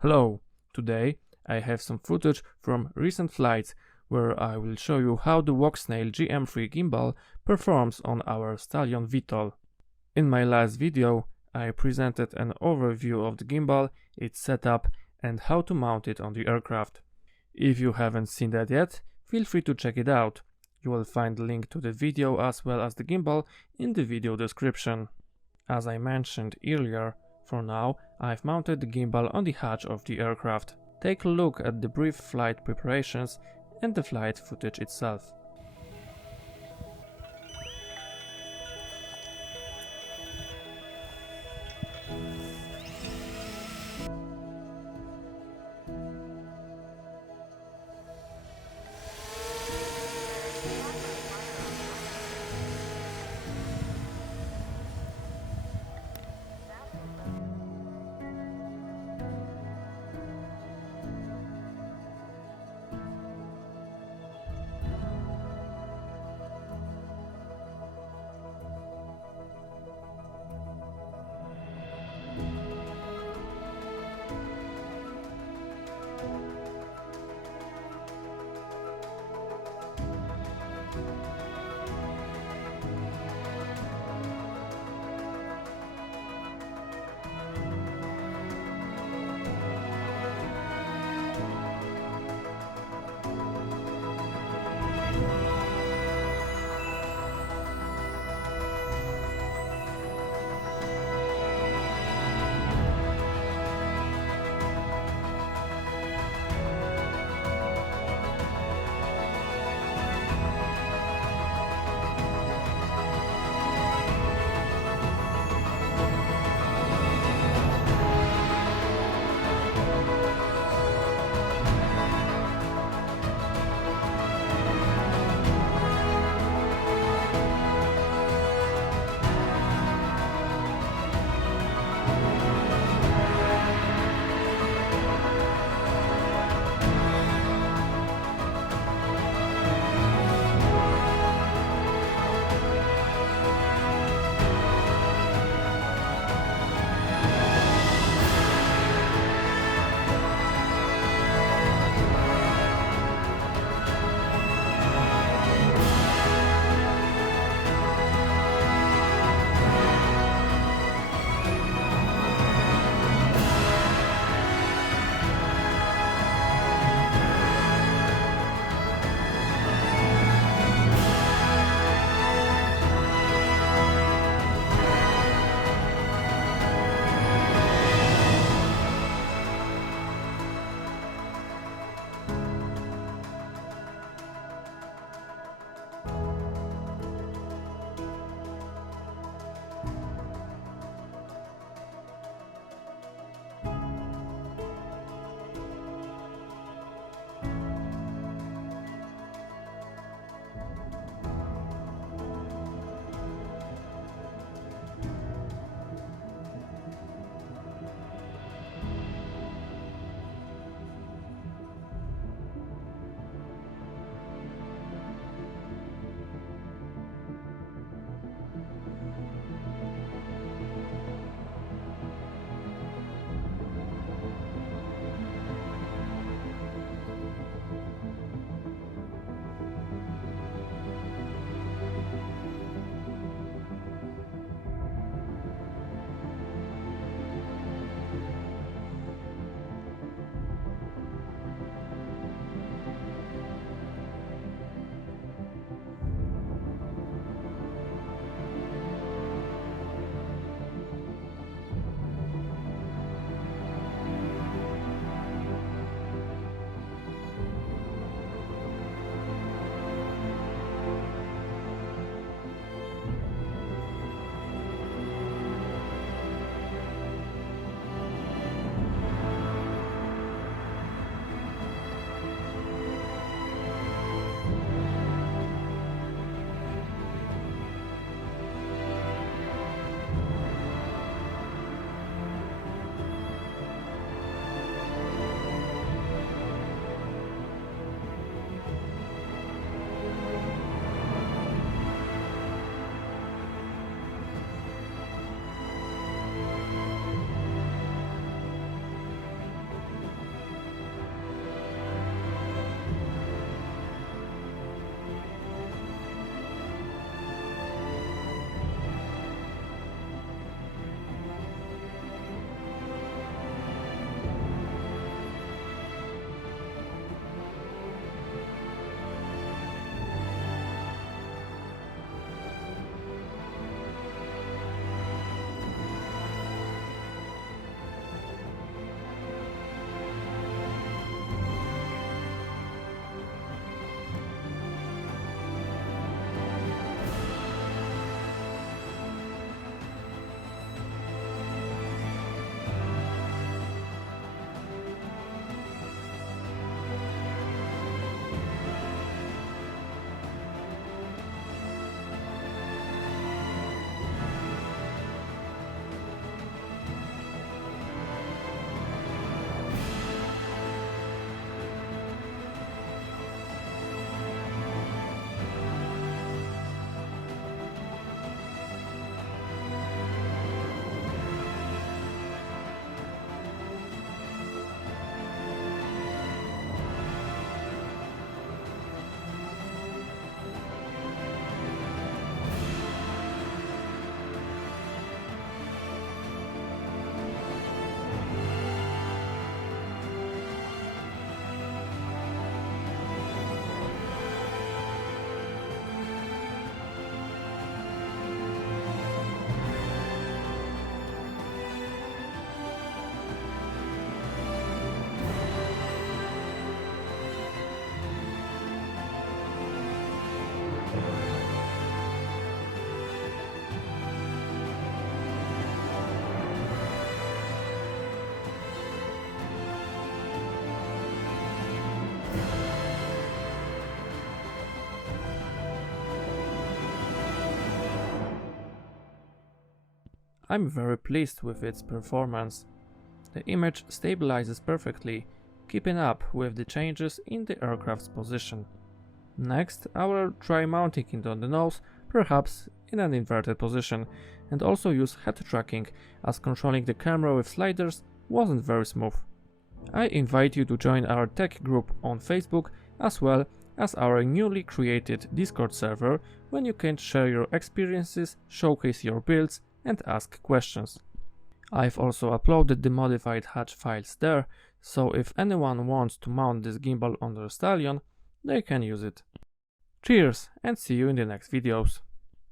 Hello, today I have some footage from recent flights where I will show you how the Snail GM3 gimbal performs on our Stallion VTOL. In my last video I presented an overview of the gimbal, its setup and how to mount it on the aircraft. If you haven't seen that yet, feel free to check it out. You will find the link to the video as well as the gimbal in the video description. As I mentioned earlier, for now I've mounted the gimbal on the hatch of the aircraft. Take a look at the brief flight preparations and the flight footage itself. I'm very pleased with its performance. The image stabilizes perfectly, keeping up with the changes in the aircraft's position. Next, I will try mounting it on the nose, perhaps in an inverted position, and also use head tracking, as controlling the camera with sliders wasn't very smooth. I invite you to join our tech group on Facebook, as well as our newly created Discord server, when you can share your experiences, showcase your builds, and ask questions. I've also uploaded the modified hatch files there, so if anyone wants to mount this gimbal on their Stallion, they can use it. Cheers, and see you in the next videos.